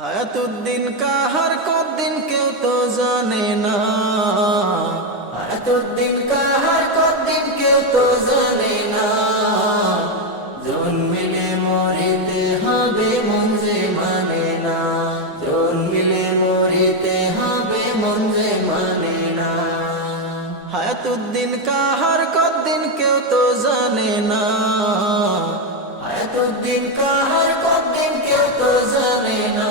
হায়াতুদ্দিন কাহার কদ্দিন কেউ তো জানে না। হায়াতুদ্দিন কাহার কদ্দিন কেউ তো জানে না। জন্মিলে মরিতে হবে মন যে মানে না। জন্মিলে মরিতে হবে মন যে মানে না। হায়াতুদ্দিন কাহার কদ্দিন কেউ তো জানে না। হায়াতুদ্দিন কাহার কদ্দিন কেউ তো জানে না।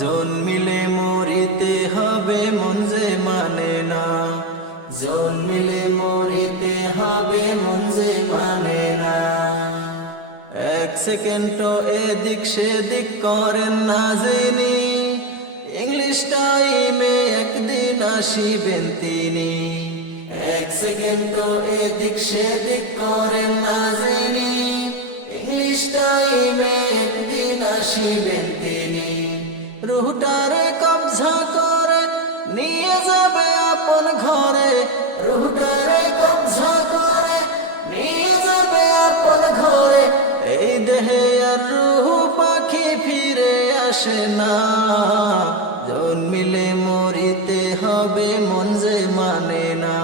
জন্মিলে মরিতে হবে মন যে মানে না। জন্মিলে মরিতে হবে মন যে মানে না। এক সেকেন্ডও এদিক সেদিক করেন না যিনি, ইংলিশ টাইমে একদিন আসিবেন তিনি। এক সেকেন্ডও এদিক সেদিক করেন না যিনি, ইংলিশ টাইমে একদিন আসিবেন তিনি। রুহটারে কবজা করে নিয়ে যাবে আপন ঘরে। রুহটারে কবজা করে নিয়ে যাবে আপন ঘরে। এই দেহে আর রুহ পাখি ফিরে আসে না। জন্মিলে মরিতে হবে মন যে মানে না।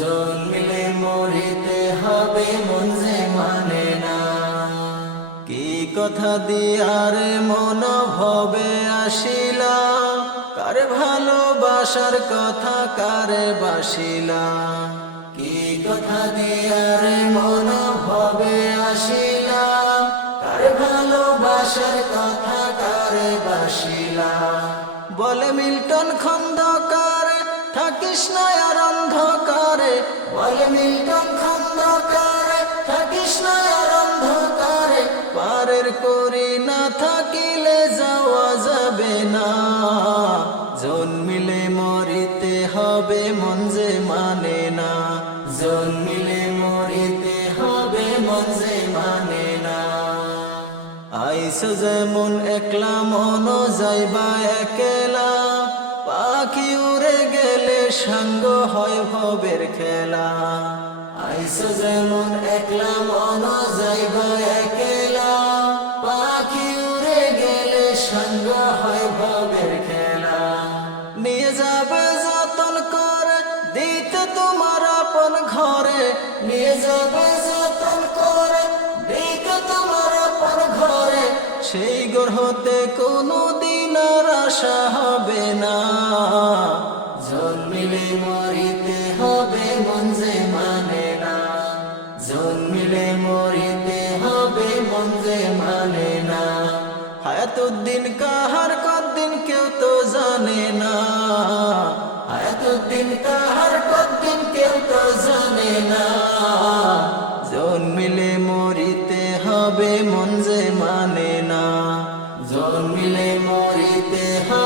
জন্মিলে মরিতে হবে মন যে মানে না। কি কথা দিয়ারে মন ভবে আসিলা, কারে ভালোবাসার কথা কারে বাসিলা। কি কথা দিয়ারে মন ভবে আসিলা, কারে ভালোবাসার কথা কারে বাসিলা। বলে মিল্টন খন্দকার থাকিস না আর অন্ধকারে। বলে মিল্টন খন্দকার থাকিস না আর অন্ধকারে। পারের করি না থাকিলে যাওয়া যাবে না। জন্মিলে মরিতে হবে মন যে মানে না। জন্মিলে মরিতে হবে মন যে মানে না। আইসো যেমন একলা মন যাইবা একেলা, পাখি উড়ে গেলে সঙ্গ হয় ভবের খেলা। আইসো যেমন একলা মন যাইবা একেলা, পাখি উড়ে গেলে সঙ্গ হয় ভবের খেলা। নিয়ে যাবে যতন করে দিতে তোমার আপন ঘরে। নিয়ে যাবে যতন করে দিতে তোমার আপন ঘরে। সেই গ্রহতে কোনো দিন আর আশা হবে না। জন্মিলে মরিতে হবে মন যে মানে না। জন্মিলে মরিতে হবে মন যে মানে না। হায়াতুদ্দিন কাহার কদ্দিন কেউ তো জানে না। হায়াতুদ্দিন কাহার কদ্দিন কেউ তো জানে না। জন্মিলে মরিতে হবে মন যে মানে না। জন্মিলে মরিতে হবে